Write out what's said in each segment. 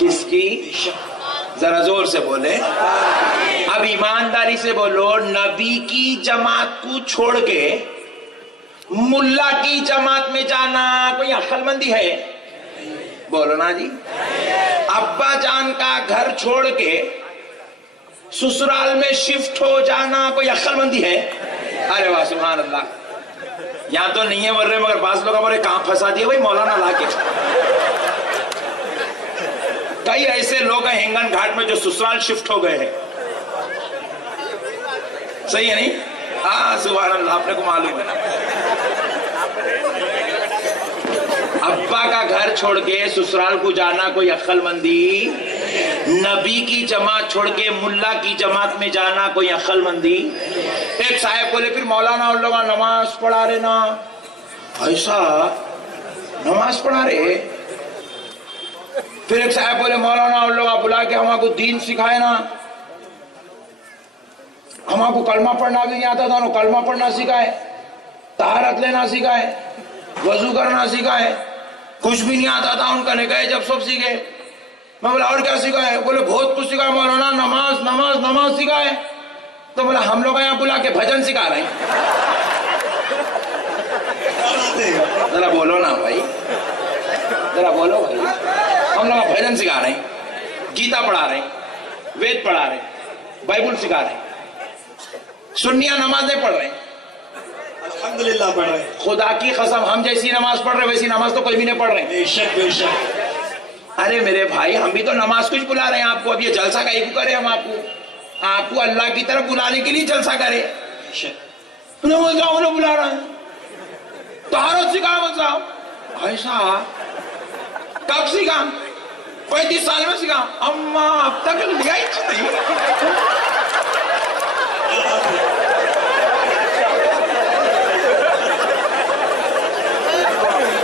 کس کی؟ ذرا زور سے بولے. اب ایمانداری سے بولو, نبی کی جماعت کو چھوڑ کے ملا کی جماعت میں جانا کوئی عقل مندی ہے؟ بولو نا جی. ابا جان کا گھر چھوڑ کے سسرال میں شفٹ ہو جانا کوئی عقل مندی ہے؟ ارے واہ سبحان اللہ. یہاں تو نہیں ہے بول رہے, مگر بعض لوگ ہمارے کہاں پھنسا دیے بھائی مولانا لا کے. کئی ایسے لوگ ہیں ہنگن گھاٹ میں جو سسرال شفٹ ہو گئے ہیں. صحیح ہے نہیں؟ ہاں سبحان اللہ, آپ نے کو معلوم ہے. ابا کا گھر چھوڑ کے سسرال کو جانا کوئی عقل مندی, نبی کی جماعت چھوڑ کے ملا کی جماعت میں جانا کوئی عقل مندی. ایک صاحب بولے پھر مولانا ان لوگ نماز پڑھا رہے نا, ایسا نماز پڑھا رہے. پھر ایک صاحب بولے مولانا ان لوگ بلا کے ہمارے کو دین سکھائے نا, ہمارے کو کلمہ پڑھنا بھی نہیں آتا تھا, کلمہ پڑھنا سکھائے, طہارت لینا سکھائے, وضو کرنا سکھائے, کچھ بھی نہیں آتا تھا ان کا, نے کہے جب سب سیکھے. میں بولا اور کیا سکھائے؟ بولے بہت کچھ سکھائے مولانا, نماز نماز نماز سکھائے. تو بولا ہم لوگ یہاں بلا کے بھجن سکھا رہے ہیں. ذرا بولو نا بھائی, ذرا بولو بھائی. ہم لوگ بھجن سکھا رہے ہیں, گیتا پڑھا رہے ہیں, وید پڑھا رہے ہیں, بائبل سکھا رہے ہیں. سنیاں نمازیں پڑھ رہے ہیں, الحمدللہ پڑھ رہے ہیں. خدا کی قسم ہم جیسی نماز پڑھ رہے ویسی نماز تو کوئی بھی نہیں پڑھ رہے. بے شک بے شک. ارے میرے بھائی, ہم بھی تو نماز کچھ بلا رہے ہیں آپ کو. اب یہ جلسہ کہیں کو کرے, ہم آپ کو اللہ کی طرف بلانے کے لیے جلسہ کرے. انہیں بلا رہا ہے, طہارت سکھا مطلب. ایسا کب سکھا؟ 35 سال میں سکھا. اما اب تک لیا ہی نہیں.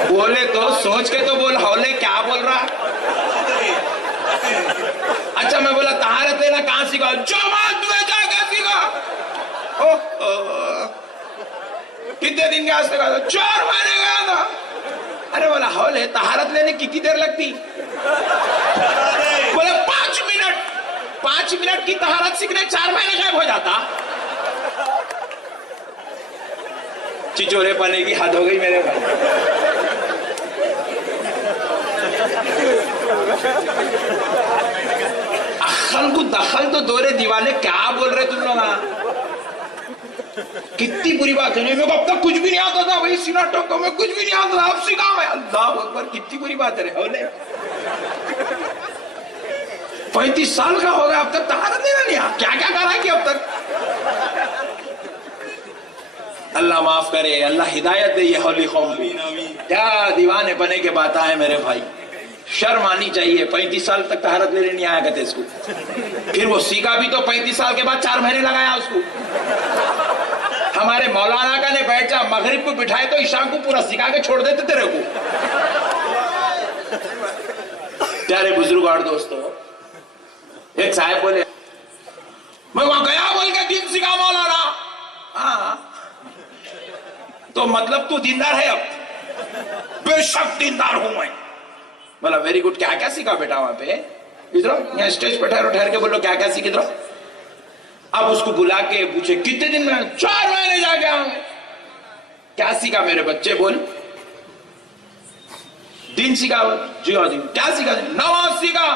بولے تو سوچ کے تو بول, ہولے کیا بول رہا. اچھا میں بولا طہارت لینا کہاں سیکھا؟ جماعت میں جا کے سیکھا. کتنے دن گیا سیکھا؟ 4 مہینے گیا تھا. ارے بولا ہولے طہارت لینے کتنی دیر لگتی؟ بولے 5 منٹ. 5 منٹ کی طہارت سیکھنے 4 مہینے غائب ہو جاتا. چچورے پنے کی حد ہو گئی میرے بھائی. اخل کو دخل تو دورے دیوانے, کیا بول رہے تم لوگ؟ کتنی بری بات ہے. میرے کو اب تک کچھ بھی نہیں آتا تھا, وہی سینا ٹوکو میں کچھ بھی نہیں آتا تھا, اب سیکھا میں. اللہ اکبر, کتنی بری بات ہے. 35 سال کا ہو گیا اب تک طہارت نہیں آ. کیا کیا کرا کہ اب تک. اللہ معاف کرے, اللہ ہدایت دے یہ ہولی قوم کو. کیا دیوانے بنے کے بات ہے میرے بھائی. شرم آنی چاہیے. 35 سال تک طہارت لینے نہیں آیا کرتے اس کو. پھر وہ سیکھا بھی تو 35 سال کے بعد 4 مہینے لگایا اس کو. ہمارے مولانا کا نے بیٹھ جا, مغرب کو بٹھائے تو عشاء کو پورا سکھا کے چھوڑ دیتے تیرے کو. پیارے بزرگ اور دوستو, ایک صاحب بولے میں وہاں گیا بول کے دین سکھا مولانا. ہاں تو مطلب تو دیندار ہے؟ اب بے شک دیندار ہوں میں. بولا ویری گڈ, کیا کیا سیکھا بیٹا وہاں پہ؟ ادھر یہاں اسٹیج پہ ٹھہر کے بولو کیا کیا سیکھ. ادھر اب اس کو بلا کے پوچھے کتنے دن میں؟ 4 مہینے جا گیا ہوں. کیا سیکھا میرے بچے؟ بول. دین سیکھا. جی ہاں دین. کیا سیکھا؟ نماز سیکھا,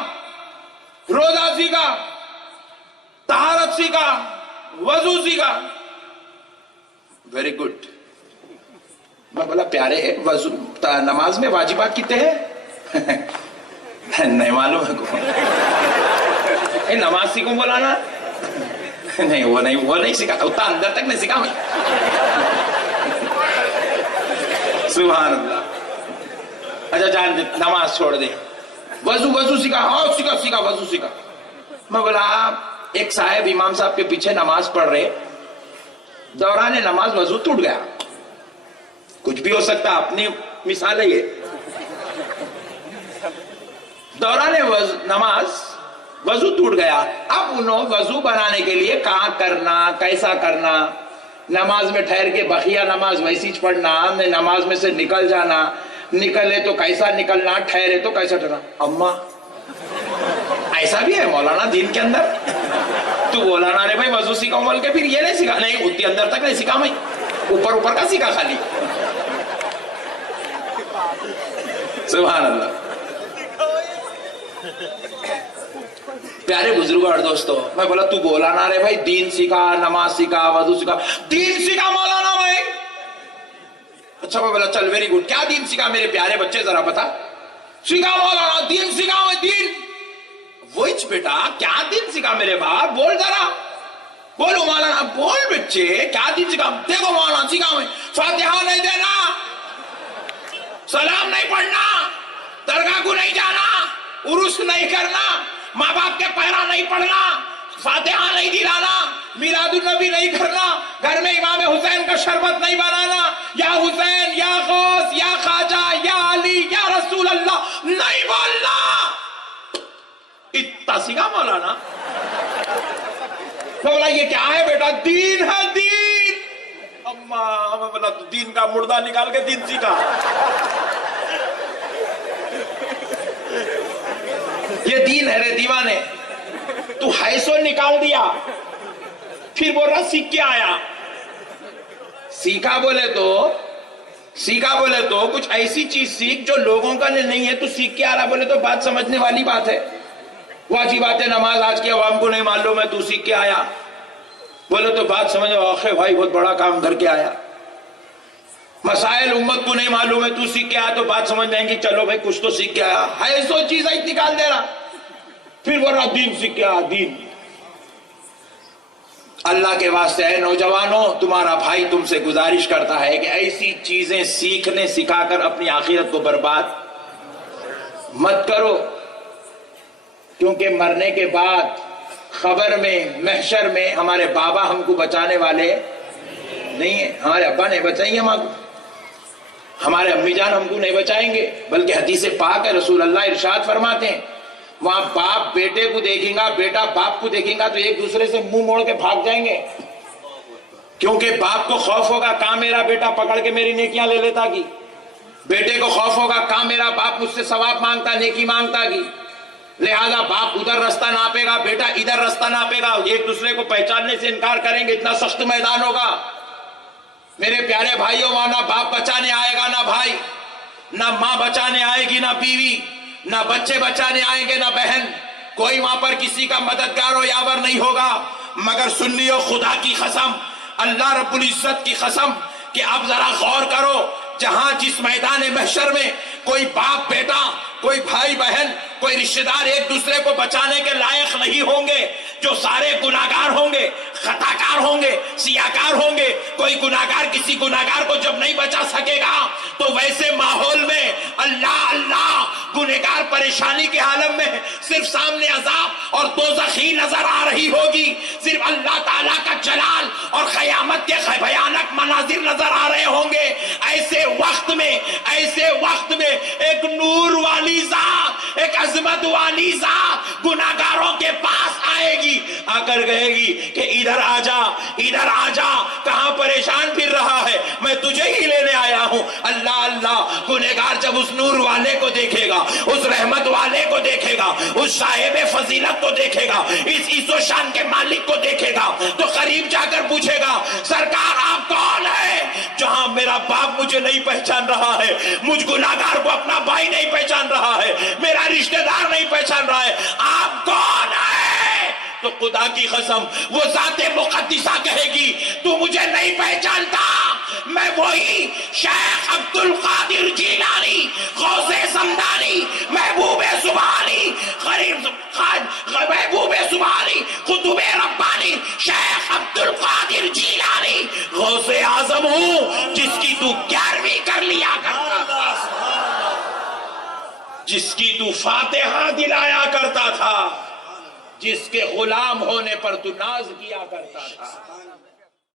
روزہ سیکھا, طہارت سیکھا, وضو سیکھا. Very good. میں بولا پیارے وضو نماز میں واجبات کتنے ہیں؟ نہیں معلوم ہے کو. نماز سیکھوں بولا نا. نہیں وہ نہیں سیکھا, اتنا اندر تک نہیں سیکھا میں. سبحان اللہ. اچھا جان نماز چھوڑ دے, وضو سیکھا. ہاں سیکھا وضو سیکھا. میں بولا ایک صاحب امام صاحب کے پیچھے نماز پڑھ رہے, دوران نماز وضو ٹوٹ گیا. کچھ بھی ہو سکتا, اپنی مثال ہے یہ. دوران نماز وضو ٹوٹ گیا. اب انہوں وضو بنانے کے لیے کہاں کرنا, کیسا کرنا, نماز میں ٹھہر کے بقیہ نماز ویسی پڑھنا, نماز میں سے نکل جانا, نکلے تو کیسا نکلنا, ٹھہرے تو کیسا ٹھہرنا. اما ایسا بھی ہے مولانا دین کے اندر؟ تو بولا نا رے بھائی وضو سکھاؤں بول کے پھر یہ نہیں سکھا، نہیں اتنی اندر تک نہیں سکھا، میں اوپر اوپر کا سکھا خالی. سبحان اللہ. پیارے بزرگوں اور دوستوں، میں بولا تو بولا نا رے بھائی دین سکھا، نماز سکھا، وضو سکھا. دین سکھا مولانا بھائی. اچھا میں بولا چل ویری گڈ، کیا دین سکھا میرے پیارے بچے ذرا بتا. سکھا مولانا دین سکھا، میں دین. وہی بیٹا کیا دین سکھا میرے باپ، بول ذرا. بولو مولانا، بول بچے کیا دین سکھا. دیکھو مولانا سکھا میں فاتحہ نہیں دینا، سلام نہیں پڑھنا، درگاہ کو نہیں جانا، عرس نہیں کرنا، ماں باپ کے پیرا نہیں پڑھنا، فاتحہ نہیں دلانا، میلاد النبی نہیں کرنا، گھر میں امام حسین کا شربت نہیں بنانا، یا حسین یا غوث یا خواجہ یا علی یا رسول اللہ نہیں بولنا. اتنا سکھا مولانا. بولا یہ کیا ہے بیٹا؟ دین ہے دین. اماں میں بولا تو دین کا مردہ نکال کے دین سکھا. یہ دین ہے رے دیوانے. تو حیثو نکال دیا، پھر بول رہا سیکھ کے آیا. سیکھا بولے تو کچھ ایسی چیز سیکھ جو لوگوں کا نہیں ہے. تو سیکھ کے آ رہا بولے تو بات سمجھنے والی بات ہے. واجبات نماز آج کی عوام کو نہیں معلوم ہے، تو سیکھ کے آیا بولے تو بات سمجھو. آخر بھائی بہت بڑا کام کر کے آیا. مسائل امت کو نہیں معلوم ہے، تو سیکھ کے آیا تو بات سمجھ جائیں گی چلو بھائی کچھ تو سیکھ کے آیا. ہے سو چیز نکال دے رہا، پھر بول رہا دین سیکھ کے آیا دین. اللہ کے واسطے ہے نوجوانوں، تمہارا بھائی تم سے گزارش کرتا ہے کہ ایسی چیزیں سیکھنے سکھا کر اپنی آخرت کو برباد مت کرو. کیونکہ مرنے کے بعد خبر میں محشر میں ہمارے بابا ہم کو بچانے والے نہیں ہیں. ہمارے ابا نہیں بچائیں گے ہم کو، ہمارے امی جان ہم کو نہیں بچائیں گے. بلکہ حدیث پاک ہے، رسول اللہ ارشاد فرماتے ہیں وہاں باپ بیٹے کو دیکھیں گا، بیٹا باپ کو دیکھیں گا تو ایک دوسرے سے منہ موڑ کے بھاگ جائیں گے. کیونکہ باپ کو خوف ہوگا کہاں میرا بیٹا پکڑ کے میری نیکیاں لے لیتا گی، بیٹے کو خوف ہوگا کہاں میرا باپ مجھ سے ثواب مانگتا، نیکی مانگتا گی. لہذا باپ ادھر رستہ ناپے گا، بیٹا ادھر رستہ ناپے گا، ایک دوسرے کو پہچاننے سے انکار کریں گے. اتنا سخت میدان ہوگا میرے پیارے بھائیوں. وہاں نہ باپ بچانے آئے گا نہ بھائی، نہ ماں بچانے آئے گی نہ بیوی، نہ بچے بچانے آئیں گے نہ بہن. کوئی وہاں پر کسی کا مددگار و یاور نہیں ہوگا. مگر سنیو خدا کی قسم، اللہ رب العزت کی قسم کہ اب ذرا غور کرو، جہاں جس میدان محشر میں کوئی باپ بیٹا، کوئی بھائی بہن، کوئی رشتہ دار ایک دوسرے کو بچانے کے لائق نہیں ہوں گے، جو سارے گناہگار ہوں گے، خطاکار ہوں گے، سیاکار ہوں گے. کوئی گناہگار کسی گناہگار کو جب نہیں بچا سکے گا تو ویسے ماحول میں اللہ اللہ گنہگار پریشانی کے عالم میں صرف سامنے عذاب اور دوزخ ہی نظر آ رہی ہوگی. صرف اللہ تعالیٰ کا جلال اور قیامت کے بھیانک مناظر نظر آ رہے ہوں گے. ایسے وقت میں ایک نور والی ذات، ایک عظمت والی ذات گناہگاروں کے پاس آئے گی، آ کر کہے گی کہ ادھر آ جا، کہاں پریشان پھر رہا ہے، میں تجھے ہی لینے آیا ہوں. اللہ اللہ گنہگار جب اس نور والے کو دیکھے گا، اس رحمت والے کو دیکھے گا، اس صاحب فضیلت کو دیکھے گا، اس عز و شان کے مالک کو دیکھے گا تو قریب جا کر پوچھے گا سرکار آپ کون ہے؟ جہاں میرا باپ مجھے نہیں پہچان رہا ہے، مجھ گناہگار کو اپنا بھائی نہیں پہچان رہا ہے، میرا رشتہ دار نہیں پہچان رہا ہے، آپ کون ہے؟ تو خدا کی قسم وہ ذات مقدسہ کہے گی تو مجھے نہیں پہچانتا، میں وہی شیخ عبد القادر جیلانی، غوث سمدانی، محبوب سبحانی، قطب ربانی، شیخ عبد القادر جیلانی، غوث اعظم ہوں جس کی تو 11ویں کر لیا کرتا تھا، جس کی تو فاتحہ دلایا کرتا تھا، جس کے غلام ہونے پر تو ناز کیا کرتا تھا.